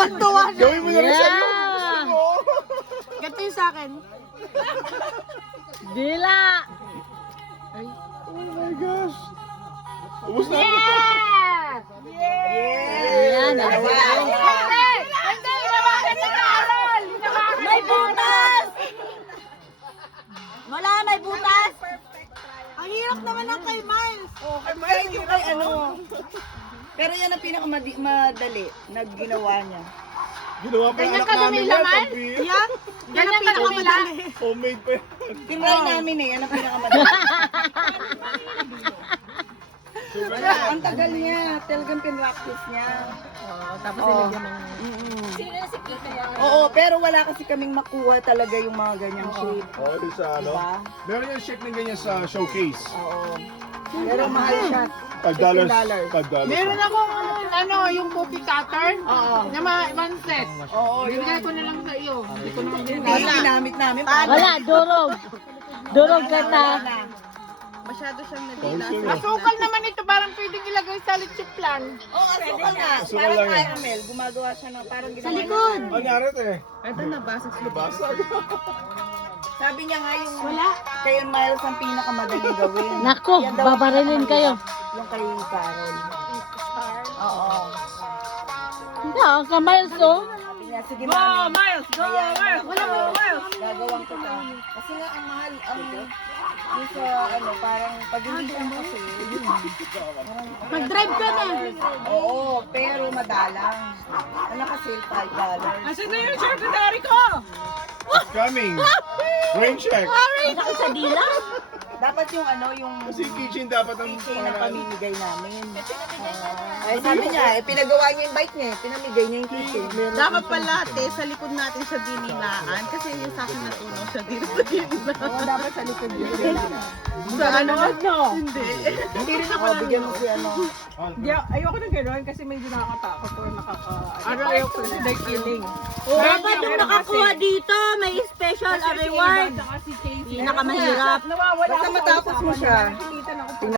Tuwan-tuwa. Gawin mo na rin sa'yo. Ganito yung sa akin. Dila! Oh my gosh. Ubus na. Yes! Ayan, Hindi, inawakan ni Carol. may butas! Wala, may butas! Ang hirap naman ng kay Miles. Kaya yung kay ano. Pero yan ang pinakamadali na ginawa niya. Ginawa pa yung Ganyan anak ka namin dumila, yan. man? Pag-beer. Yan? Ganyan ka nakamadali. Homemade pa yan. Tinry namin eh, yan ang pinakamadali. Wala, ang tagal niya. Talagang pinractice niya. Tapos Oo. nilagyan ng... Oo, pero wala kasi kaming makuha talaga yung mga ganyang shape. Oo, di sa ano. Diba? Meron yung shape ng ganyan sa showcase. Oo. Pero mahal siya. $5. $15. $5. Meron akong ano, yung cookie cutter. Oo. Na one set. Oo, yung Bibigay ko na lang sa iyo. Hindi ko naman ginamit namin. Wala, durog. Durog ka ta. Masyado siyang Ayos yun eh. Asukal naman ito, parang pwedeng ilagay sa lechip plan. Oo, asukal nga. Asukal Parang lang yan. caramel. Gumagawa siya ng parang ginawa. Sa likod. Ano nangyari ito eh? Ito na, basag sa Basag. Sabi niya nga yung kay Miles ang pinakamadaling gawin. Nako, Yan daw ang babarilin kayo. Yung kay Carol. Oo. Hindi, ang kamiles to. Sabi niya, sige mami. Miles! Go, Miles! Wala mo, Miles! Gagawang ko ta. Kasi nga ang mahal, yung sa ano, parang pag hindi siya kasi, Mag-drive ka na! oo, pero madalang. Ano kasi, $5. Asan na yung secretary ko? It's coming. Rain check. Sakit sa dila. Dapat yung ano, yung Kasi kitchen dapat ang kay na pangalan. pamimigay namin. Ay, sabi niya, pinagawa niya yung bike niya, pinamigay niya yung kitchen. Dapat pala, sa likod natin sa dininaan. Kasi yung sa akin natunaw siya dito sa gitna. Oo, dapat sa likod niya. Sa ano? Hindi. Hindi rin ako bigyan mo si ano. Ayoko na gano'n kasi medyo nakakatakot o ayoko na killing. Dapat yung nakakuha dito, may special reward. Saka si Casey. Pinakamahirap. Nawawala Basta matapos mo siya. Nakikita na ako